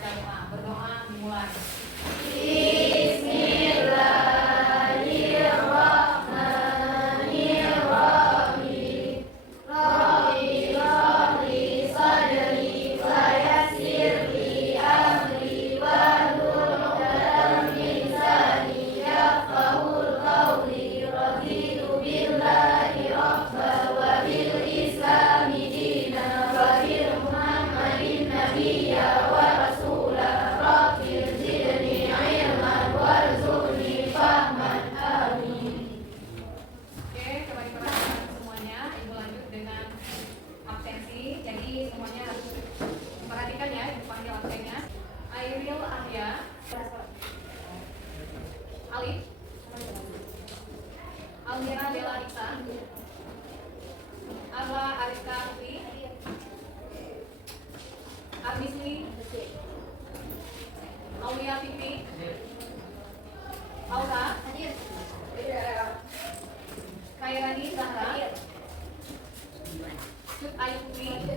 baca doa. Berdoa dimulai. Bismillahirrahmanirrahim. Rabbi shrahli sadri wa yassir li amri wahlul 'uqdatam min lisani yafqahul qawli. Raditu billahi rabban wa bil islami dinan wa bi Muhammadin nabiyya wa rasulah. Rabbi zidni ilman warzuqni fahman. Amin. Oke, coba diperhatikan semuanya. Ibu lanjut dengan absensi. Jadi semuanya harus perhatikan ya, ibu panggil absennya. Airil Ahya, Alif, Almira Dela Iksa, Arla Ariska Putri, Armisli, Aulia Fikri, Aura, Kairani Zahra, Sud Ayu Putri,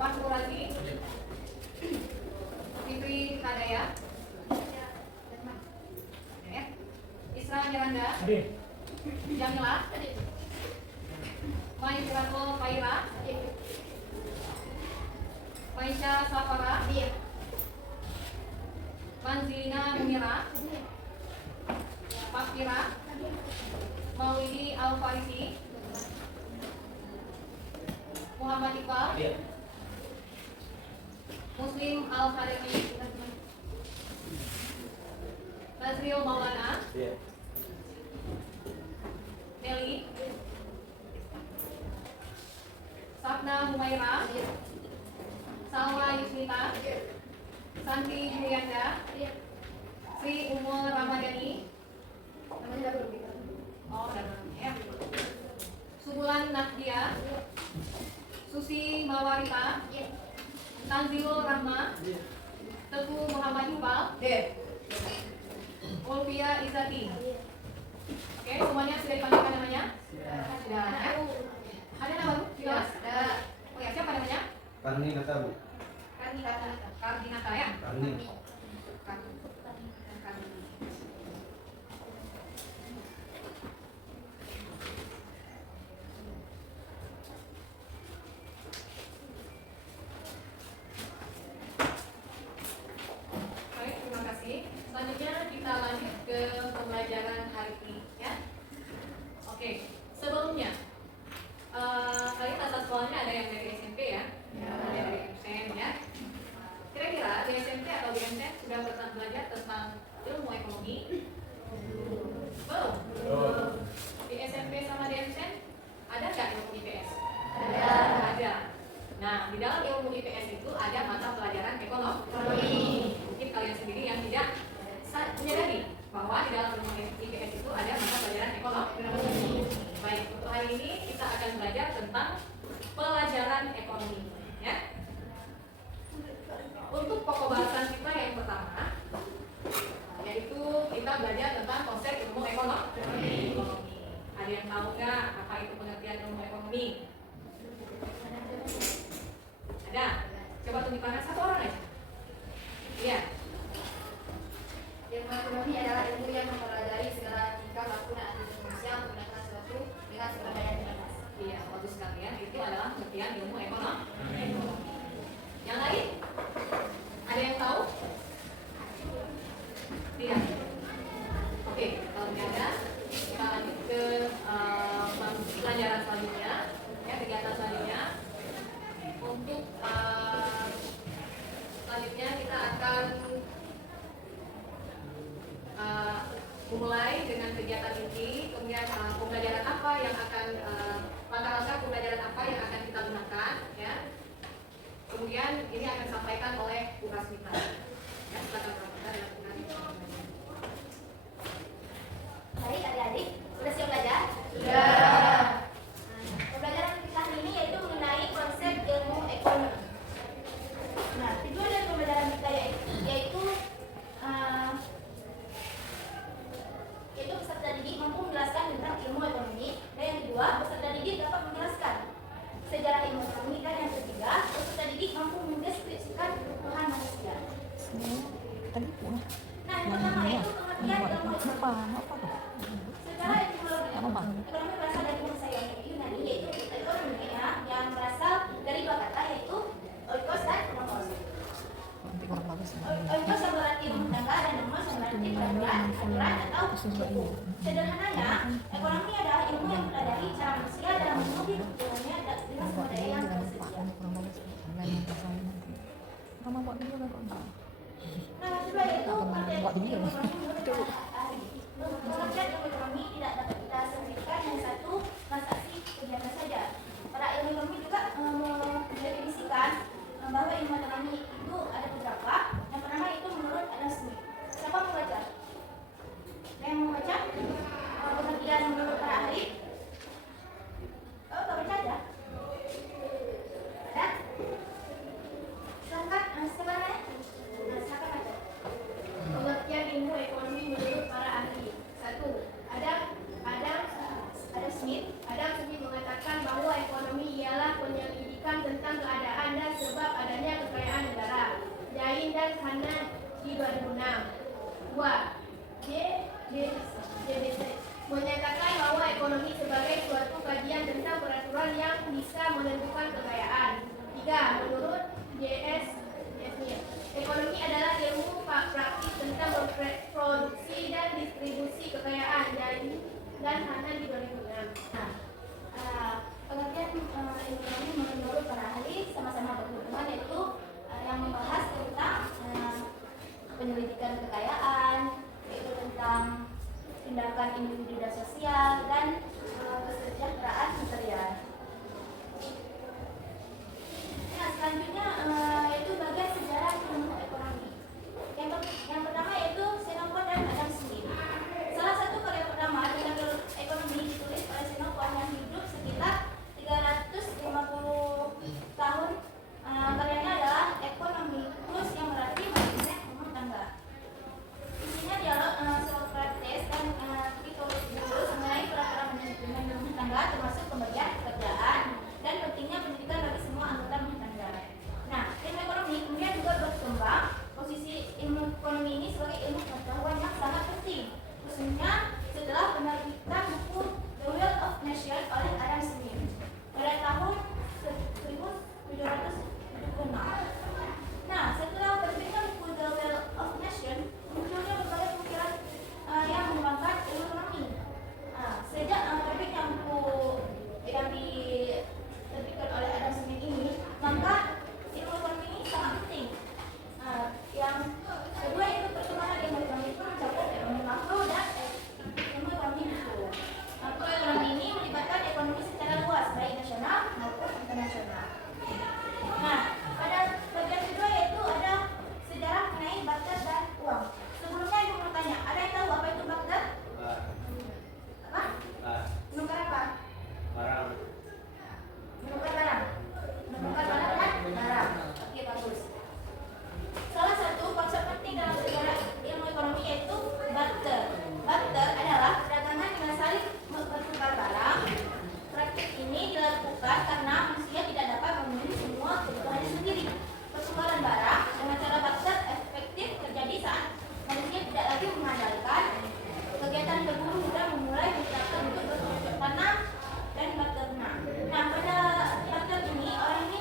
Fahru Razi, Fitri Kadaya, Isra Miranda, Jamila, Mai Sirato Faira, Maisha Safara, Manzilina Munira, Fakira, Maulidi Al-Farisi, Muhammad Iqbal, Muslim Al-Khadimi, Nazril Maulana, Nelly, Sapna Humaira, Salma Yusmita, Santi Julianda, Sri Umul Ramadhani, ya. Subulan Nahdia, Susi Mawarita, Tanzilul Rahma, Teguh Muhammad Iqbal, Ulfia Izzati. Oke, semuanya sudah dipanggilkan namanya? Sudah ya. Ada nama Bu? Di kelas? Ada. Oh ya, siapa namanya? Karninata Bu. Kardinata ya? Karni. Baik, terima kasih. Selanjutnya kita lanjut ke pembelajaran hari ini ya. Oke, sebelumnya kalian asal sekolahnya ada yang dari SMP ya? Ada dari MSN ya. Kira-kira di SMP atau di MSN sudah pernah belajar tentang ilmu ekonomi? Belum. Di SMP sama di MSN ada nggak ilmu IPS? Ada. Nah, di dalam ilmu IPS itu ada mata pelajaran ekonomi. Mungkin kalian sendiri yang tidak menyadari bahwa di dalam ilmu IPS itu ada mata pelajaran ekonomi. Baik, untuk hari ini kita akan belajar tentang pelajaran ekonomi ya. Untuk pokok bahasan kita yang pertama yaitu kita belajar tentang konsep ilmu ekonomi. Ada yang tahu nggak apa itu pengertian ilmu ekonomi? Ada? Coba tunjukkan satu orang aja. Iya. Ilmu ekonomi adalah ilmu yang mempelajari segala tingkah laku dan aktivitas manusia untuk melakukan sesuatu dengan sumber daya yang bebas. Iya, bagus sekali ya. Itu adalah pengertian ilmu ekonomi. Yang lain? Ada yang tahu? Tidak. Oke, kalau tidak ada, kita lanjut ke pelajaran selanjutnya, ya, kegiatan selanjutnya. Untuk selanjutnya kita akan memulai dengan kegiatan ini, kemudian pembelajaran apa yang akan langkah-langkah pembelajaran apa yang akan kita gunakan, ya. Kemudian ini akan disampaikan oleh Bu Rasmita. Ya, silakan Bu Rasmita dilakukan. Baik adik-adik, sudah siap belajar? Sudah. Pembelajaran kita hari ini yaitu mengenai konsep ilmu ekonomi. Nah, tujuan dari pembelajaran kita yaitu peserta didik mampu menjelaskan tentang ilmu ekonomi, dan yang kedua, peserta didik dapat menjelaskan sejarah ilmu ekonomi, dan yang ketiga, peserta didik mampu mendeskripsikan Tadi pun Nah, yang pertama itu pengertian ilmu ekonomi. Secara etimologi, ekonomi berasal dari bahasa Yunani yaitu ekonomi yang berasal dari dua kata yaitu oikos dan nomos. Oikos yang berarti rumah tangga dan nomos yang berarti peraturan, aturan atau hukum. Sederhananya, ekonomi adalah ilmu yang mempelajari cara manusia dalam memenuhi kebutuhannya dengan sumber daya yang tersedia. Nah, kedua yaitu pengertian ilmu ekonomi menurut ahli. Pengertian ilmu ekonomi tidak dapat kita sempitkan hanya satu transaksi kegiatan saja. Para ilmu ekonomi juga mendefinisikan bahwa ilmu ekonomi itu ada beberapa. Yang pertama itu menurut Adam Smith. Siapa membaca? Yang membaca pengertian menurut para ahli? Oh, kau baca aja. Ada? Silakan, sebenarnya. Silakan aja. Pengertian ilmu ekonomi menurut para ahli. 1. Adam Smith. Adam Smith mengatakan bahwa ekonomi ialah penyelidikan tentang keadaan dan sebab adanya kekayaan negara. Jain dan Hana di 2006. 2. JBC menyatakan bahwa ekonomi sebagai suatu kajian tentang peraturan yang bisa menentukan kekayaan. 3. Menurut J.S. Smith, ekonomi adalah ilmu praktis tentang produksi dan distribusi kekayaan. Jain dan Hana di 2006. Pengertian ilmu ekonomi menurut para ahli sama-sama berhubungan yaitu yang membahas tentang penyelidikan kekayaan, yaitu tentang tindakan individu dan sosial dan kesejahteraan material. Nah, selanjutnya yaitu bagian sejarah ilmu ekonomi. Yang pertama yaitu Xenophon dan Adam Smith. Salah satu karya pertama tentang ekonomi ditulis oleh Xenophon yang hidup sekitar 350 tahun. Karyanya adalah Economicus yang berarti manajemen rumah tangga. Isinya dialog Socrates dan Pythagoras mengenai peraturan manajemen rumah tangga termasuk pembagian pekerjaan dan pentingnya pendidikan bagi semua anggota rumah tangga. Nah, ilmu ekonomi kemudian juga berkembang. Posisi ilmu ekonomi ini sebagai ilmu pengetahuan yang sangat penting, khususnya setelah penerbitan buku The Wealth of Nations oleh Adam Smith pada tahun 1776. Nah, setelah penerbitan buku The Wealth of Nations, munculnya berbagai pemikiran yang mengembangkan ilmu ekonomi. Sejak terbitnya buku yang diterbitkan oleh Adam Smith ini, maka ilmu ekonomi ini sangat penting. Yang kedua itu perkembangan ilmu ekonomi itu mencakup ekonomi makro dan ilmu ekonomi mikro. Makro ekonomi ini melibatkan ekonomi secara luas, baik nasional maupun internasional. Nah, pada bagian kedua yaitu ada sejarah mengenai barter dan uang. Sebelumnya ibu mau tanya, ada yang tahu apa itu barter? Apa? Menukar apa? Barang. Menukar barang. Menukar barang dan barang. Oke, bagus. Salah satu konsep penting dalam sejarah ilmu ekonomi yaitu barter. Barter adalah perdagangan dengan saling bertukar barang. Praktik ini dilakukan karena manusia tidak dapat memenuhi semua kebutuhannya sendiri. Pertukaran barang dengan cara barter efektif terjadi saat manusia tidak lagi mengandalkan kegiatan berburu mudah memulai diterapkan untuk bercocok tanam dan beternak. Nah, pada barter ini orang ini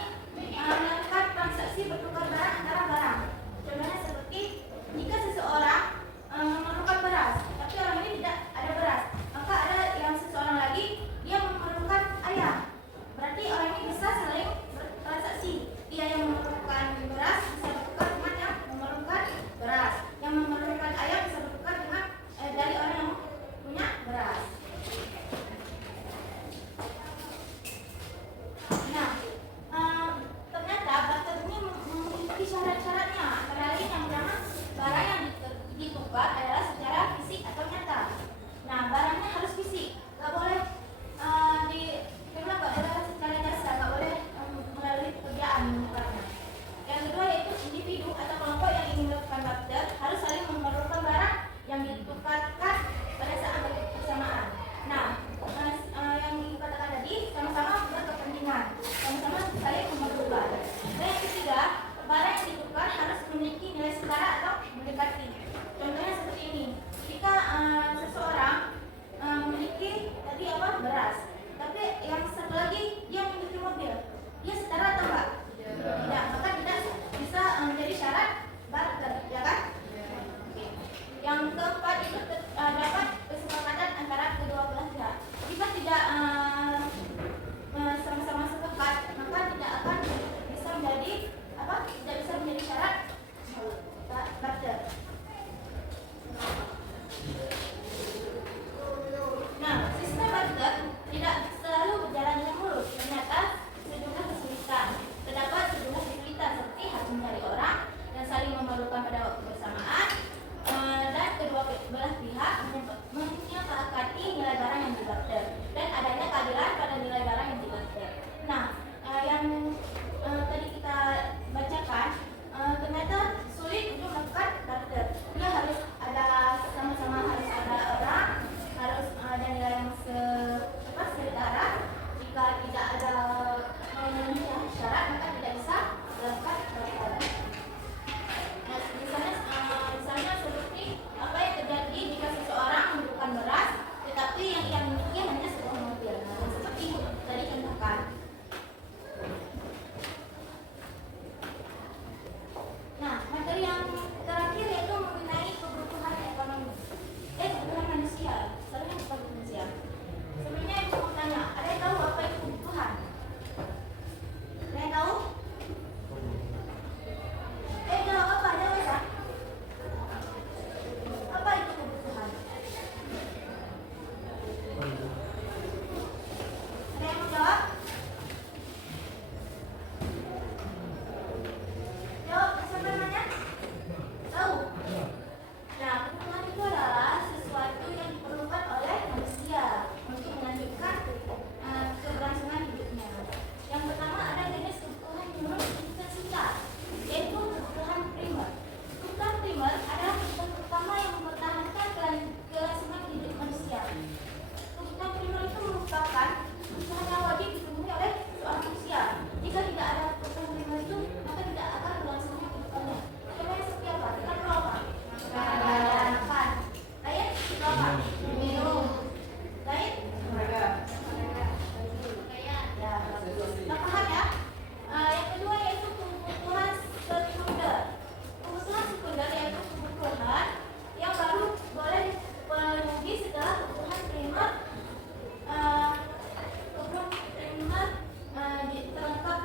melakukan transaksi bertukar barang antara barang. Contohnya seperti jika seseorang memerlukan beras, tapi orang ini tidak ada beras, maka ada yang seseorang lagi dia memerlukan ayam. Berarti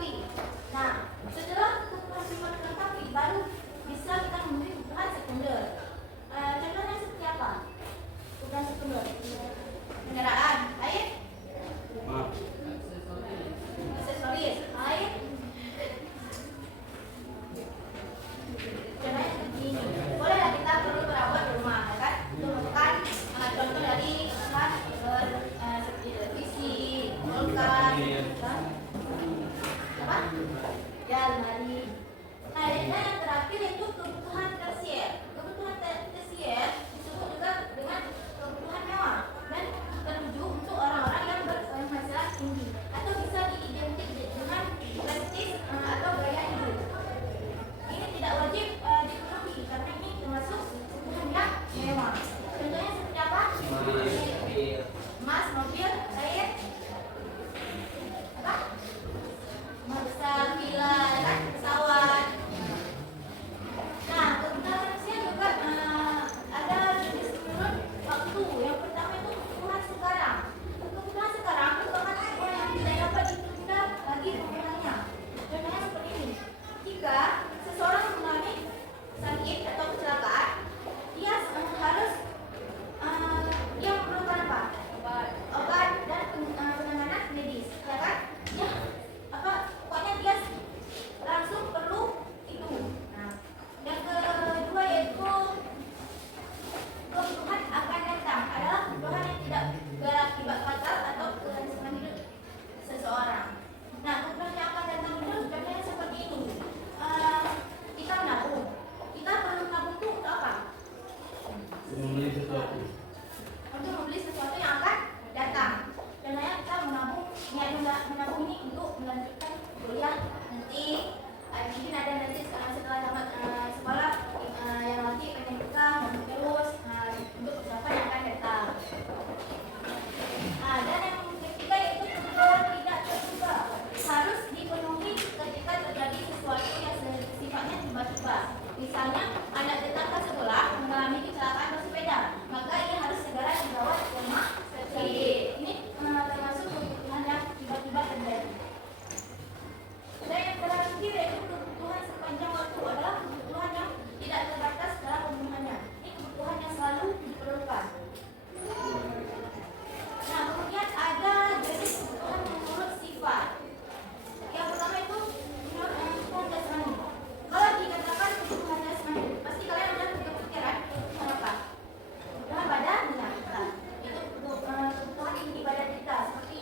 dilengkapi. Nah, setelah kebutuhan primer dilengkapi, baru bisa kita memenuhi kebutuhan sekunder. Contohnya seperti apa? Kebutuhan sekunder: kendaraan, air, aksesoris, air. Contohnya seperti ini. Bolehlah kita perlu perawat di rumah, ya kan? Untuk melakukan contoh dari seperti televisi, kulkas, apa? Ya, lemari. Nah, yang terakhir itu kebutuhan tersier. Kebutuhan tersier disebut juga dengan kebutuhan mewah dan tertuju untuk orang-orang yang berpenghasilan tinggi atau bisa diidentifikasi dengan prestis atau gaya hidup. Ini tidak wajib dipenuhi karena ini termasuk kebutuhan yang mewah. Contohnya seperti apa? Emas, mobil, air, apa? Rumah besar, villa, kan? Pesawat. Nah, kebutuhan manusia juga ada jenis menurut waktu. Yang pertama itu kebutuhan sekarang. Kebutuhan sekarang merupakan kebutuhan yang tidak dapat ditunda lagi pemenuhannya. Contohnya seperti ini. Jika seseorang mengalami sakit atau kecelakaan, dia harus dia memerlukan apa? Obat dan penanganan medis, ya kan? Ya, pokoknya dia langsung perlu itu. Nah, yang kedua yaitu kebutuhan akan datang, adalah kebutuhan yang tidak berakibat fatal atau kelangsungan hidup seseorang. Nah, kebutuhan yang akan datang itu contohnya seperti ini. Kita menabung. Kita perlu menabung itu untuk apa? Untuk membeli sesuatu yang akan datang. Contohnya kita menabung, menabung ini untuk melanjutkan kuliah nanti. Mungkin ada nanti setelah tamat sekolah yang lagi pengen nikah, mau terus untuk persiapan yang akan datang. Dan yang ketiga yaitu kebutuhan tidak terduga, harus dipenuhi ketika terjadi sesuatu yang sifatnya tiba-tiba. Misalnya anak tetangga sebelah mengalami kecelakaan bersepeda, maka ia harus segera dibawa ke rumah sakit. Ini termasuk kebutuhan yang tiba-tiba terjadi. Dan yang terakhir yaitu kebutuhan sepanjang waktu, adalah kebutuhan yang tidak terbatas dalam pemenuhannya. Ini kebutuhan yang selalu diperlukan. Nah, kemudian ada jenis kebutuhan menurut sifat. Yang pertama itu kebutuhan jasmani. Kalau dikatakan kebutuhan jasmani, pasti kalian sudah punya pikiran kebutuhan apa? Kebutuhan badan, nah, itu kebutuhan inti badan kita seperti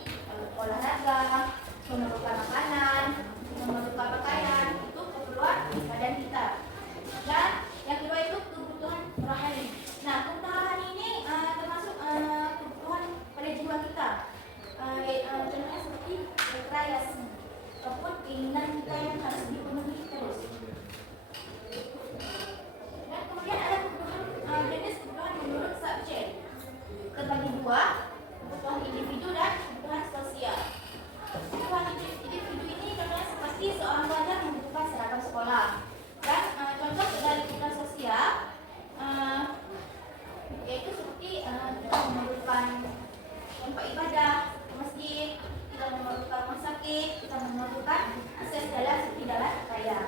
olahraga, memerlukan makanan, memerlukan pakaian, itu keperluan badan kita. Dan yang kedua itu kebutuhan rohani. Nah, kebutuhan rohani ini termasuk kebutuhan pada jiwa kita. Contohnya seperti rekreasi ataupun keinginan kita yang harus dipenuhi terus. Dan kemudian ada kebutuhan jenis kebutuhan menurut subjek. Terbagi dua, kebutuhan individu dan kebutuhan sosial. Kebutuhan individu ini contohnya seperti seorang pelajar membutuhkan seragam sekolah. Dan contoh dari kebutuhan sosial yaitu seperti kita memerlukan tempat ibadah, masjid, kita memerlukan rumah sakit, kita memerlukan akses jalan seperti jalan raya.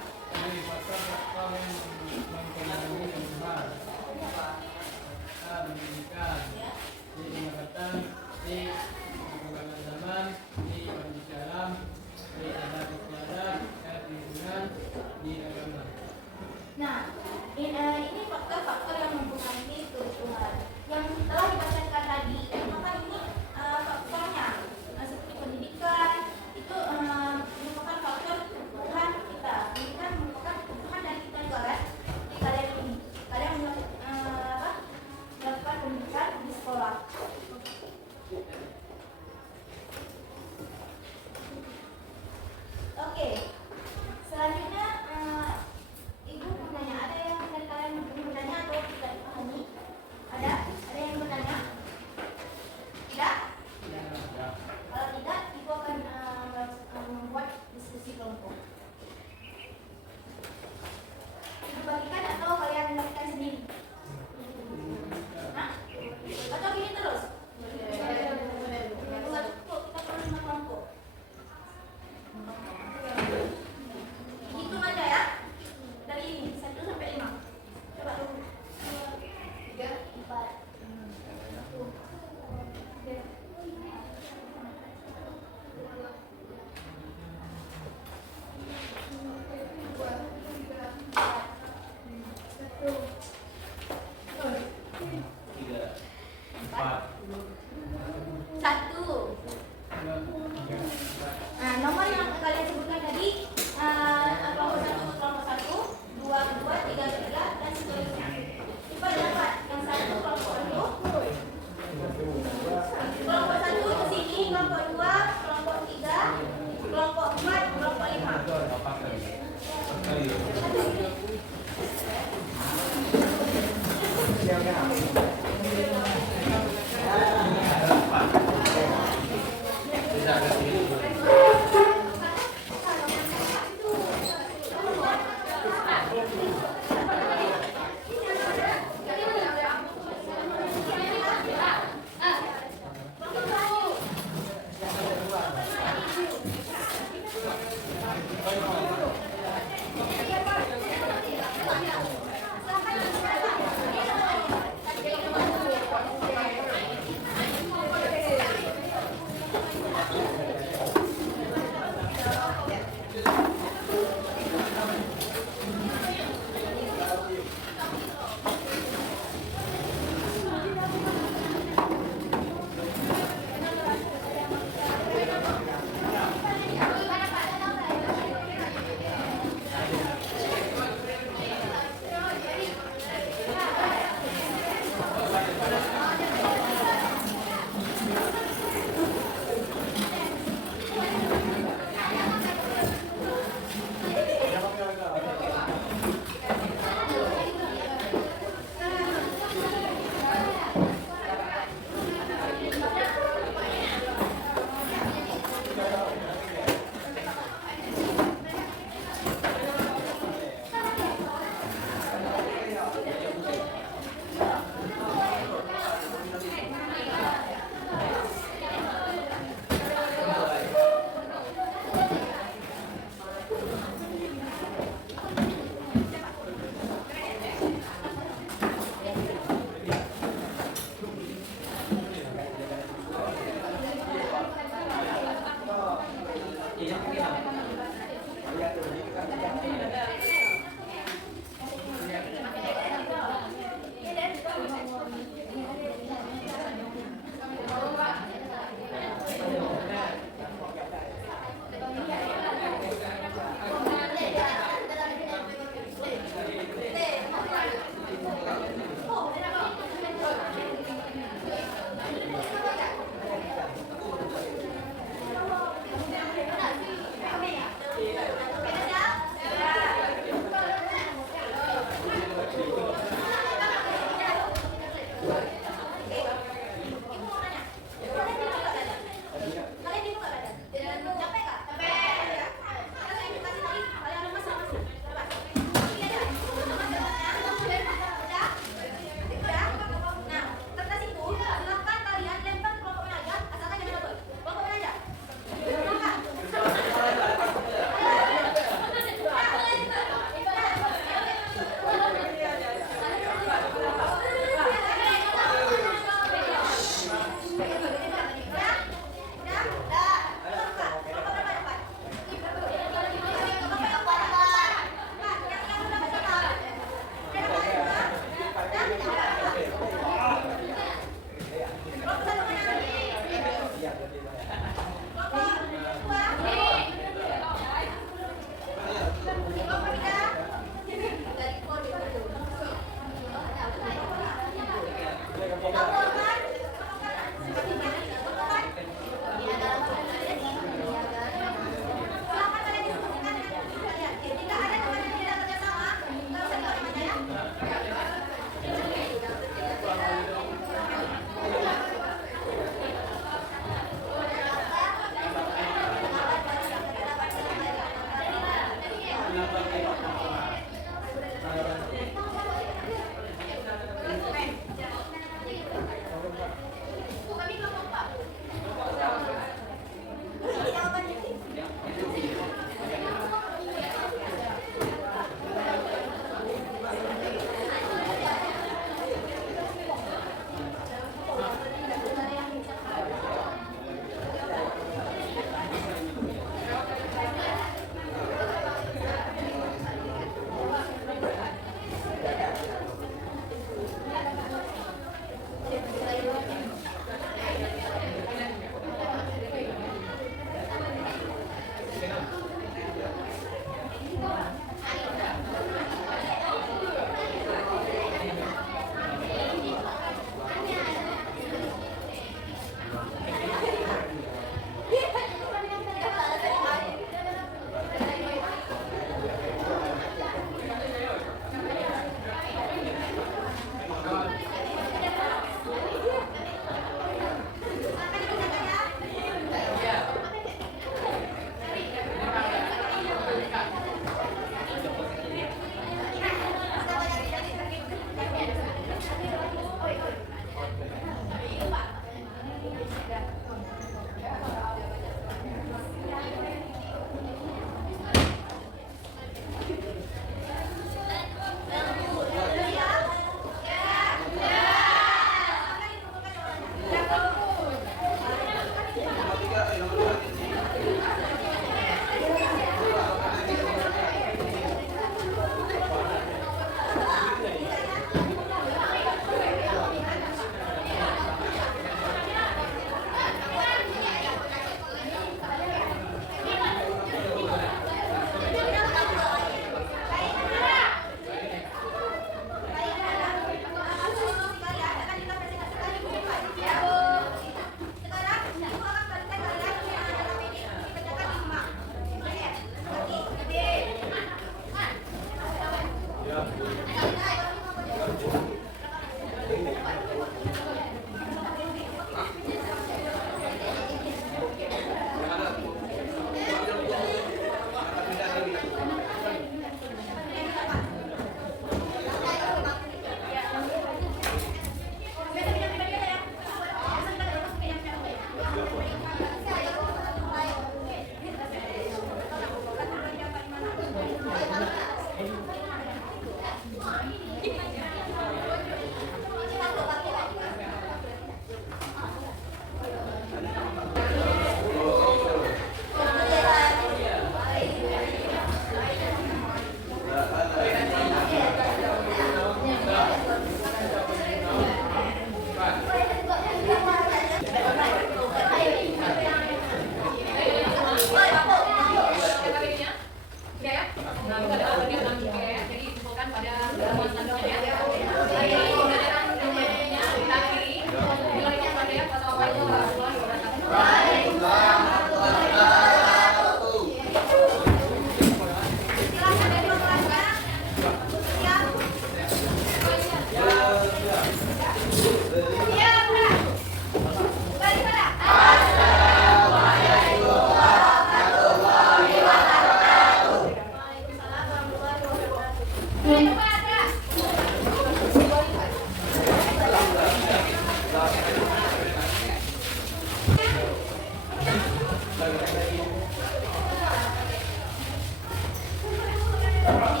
Ini